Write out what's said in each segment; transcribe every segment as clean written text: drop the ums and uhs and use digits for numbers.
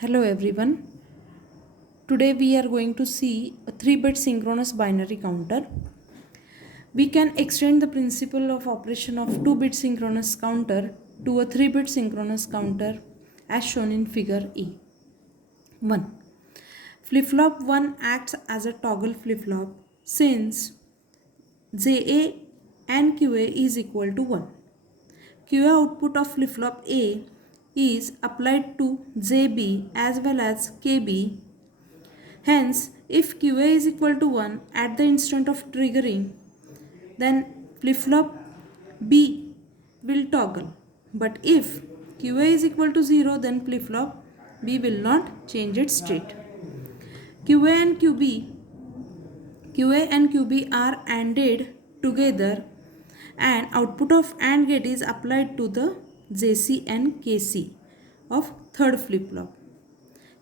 Hello everyone. Today we are going to see a 3-bit synchronous binary counter. We can extend the principle of operation of 2-bit synchronous counter to a 3-bit synchronous counter as shown in figure E. 1. Flip-flop 1 acts as a toggle flip-flop since JA and QA is equal to 1. QA output of flip-flop A is applied to JB as well as KB. Hence, if QA is equal to 1 at the instant of triggering, then flip-flop B will toggle. But if QA is equal to 0, then flip-flop B will not change its state. QA and QB are ANDed together and output of AND gate is applied to the JC and KC of third flip-flop.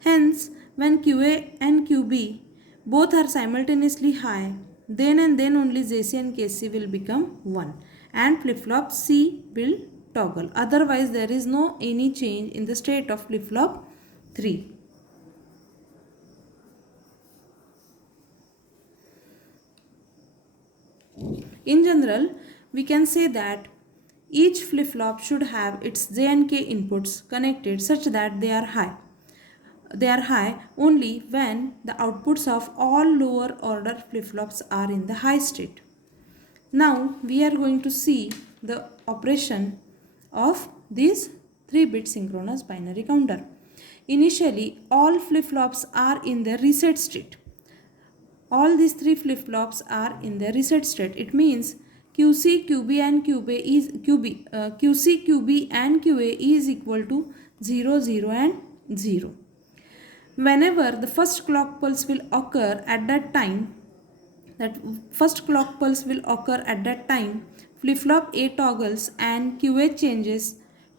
Hence, when QA and QB both are simultaneously high, then and then only JC and KC will become 1 and flip-flop C will toggle. Otherwise, there is no any change in the state of flip-flop 3. In general, we can say that each flip-flop should have its J and K inputs connected such that they are high. They are high only when the outputs of all lower order flip-flops are in the high state. Now we are going to see the operation of this 3-bit synchronous binary counter. Initially, all flip-flops are in the reset state. All these 3 flip-flops are in the reset state. It means QC, QB and QA is equal to 0, 0 and 0. Whenever the first clock pulse will occur at that time, flip-flop A toggles and QA changes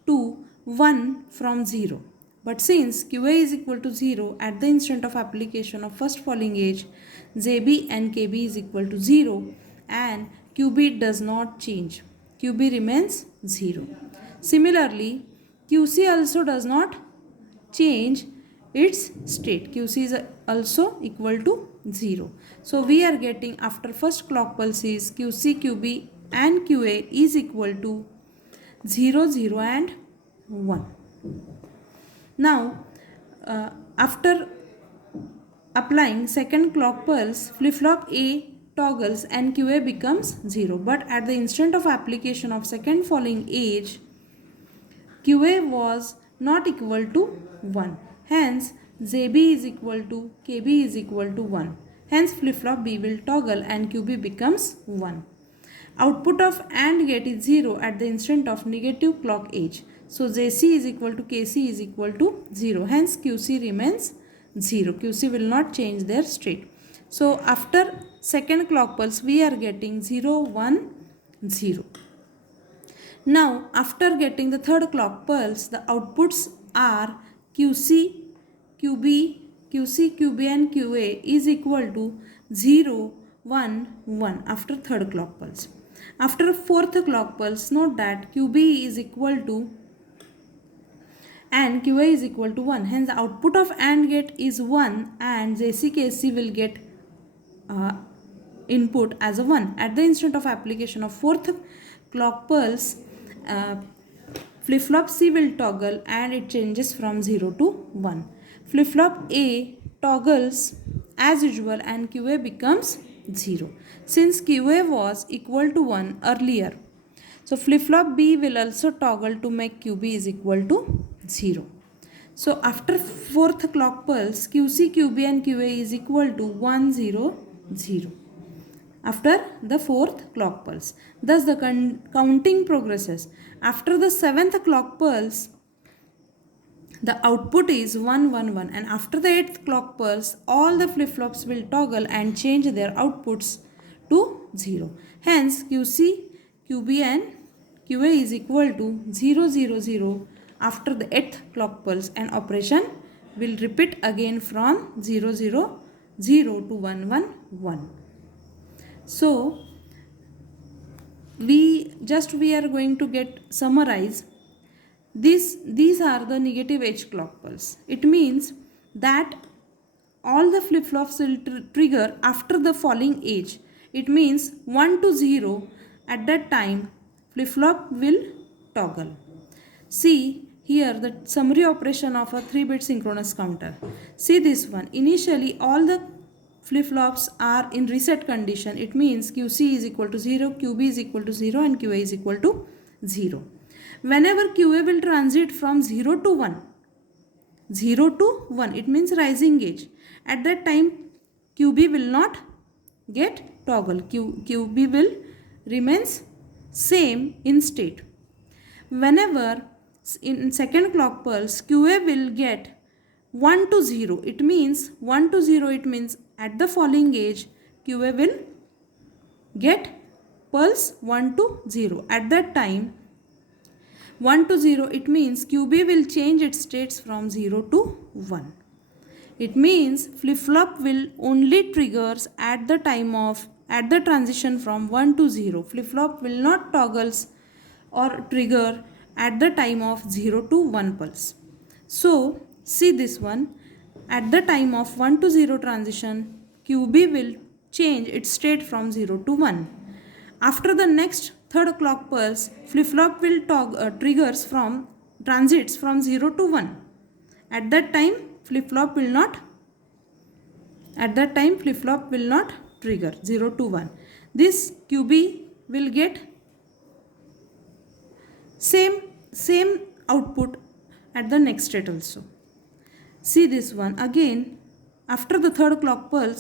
to 1 from 0. But since QA is equal to 0 at the instant of application of first falling edge, JB and KB is equal to 0 and QB does not change. QB remains 0. Similarly, QC also does not change its state. QC is also equal to 0. So we are getting after first clock pulse is QC, QB and QA is equal to 0, 0 and 1. Now after applying second clock pulse, flip-flop A toggles and QA becomes 0. But at the instant of application of second falling edge, QA was not equal to 1. Hence, JB is equal to KB is equal to 1. Hence, flip-flop B will toggle and QB becomes 1. Output of AND gate is 0 at the instant of negative clock edge. So, JC is equal to KC is equal to 0. Hence, QC remains 0. QC will not change their state. So, after second clock pulse, we are getting 0, 1, 0. Now, after getting the third clock pulse, the outputs are QC, QB and QA is equal to 0, 1, 1 after third clock pulse. After fourth clock pulse, note that QB is equal to and QA is equal to 1. Hence, the output of AND gate is 1 and JCKC will get input as a 1. At the instant of application of fourth clock pulse, flip-flop C will toggle and it changes from 0 to 1. Flip-flop A toggles as usual and QA becomes 0. Since QA was equal to 1 earlier, so flip-flop B will also toggle to make QB is equal to 0. So after fourth clock pulse, QC, QB and QA is equal to 1, 0, 0. After the fourth clock pulse. Thus the counting progresses. After the seventh clock pulse, the output is 1, 1, 1 and after the 8th clock pulse, all the flip-flops will toggle and change their outputs to 0. Hence, QC, QB and QA is equal to 0, 0, 0 after the 8th clock pulse and operation will repeat again from 0, 0, 0 to 1, 1, 1. So, we are going to summarize These are the negative edge clock pulse. It means that all the flip-flops will trigger after the falling edge. It means 1 to 0 at that time flip-flop will toggle. See here the summary operation of a 3-bit synchronous counter. See this one. Initially all the flip-flops are in reset condition. It means QC is equal to 0, QB is equal to 0 and QA is equal to 0. Whenever QA will transit from 0 to 1, 0 to 1, it means rising edge. At that time QB will not get toggle. QB will remains same in state. Whenever in second clock pulse QA will get 1 to 0, it means 1 to 0, it means at the falling edge QA will get pulse 1 to 0. At that time 1 to 0, it means QB will change its states from 0 to 1. It means flip-flop will only triggers at the transition from 1 to 0. Flip-flop will not toggles or trigger at the time of 0 to 1 pulse. So see this one. At the time of 1 to 0 transition, QB will change its state from 0 to 1. After the next third clock pulse, flip-flop will triggers from transits from 0 to 1. At that time flip-flop will not trigger 0 to 1. This QB will get same output at the next state also. See this one again. After the third clock pulse,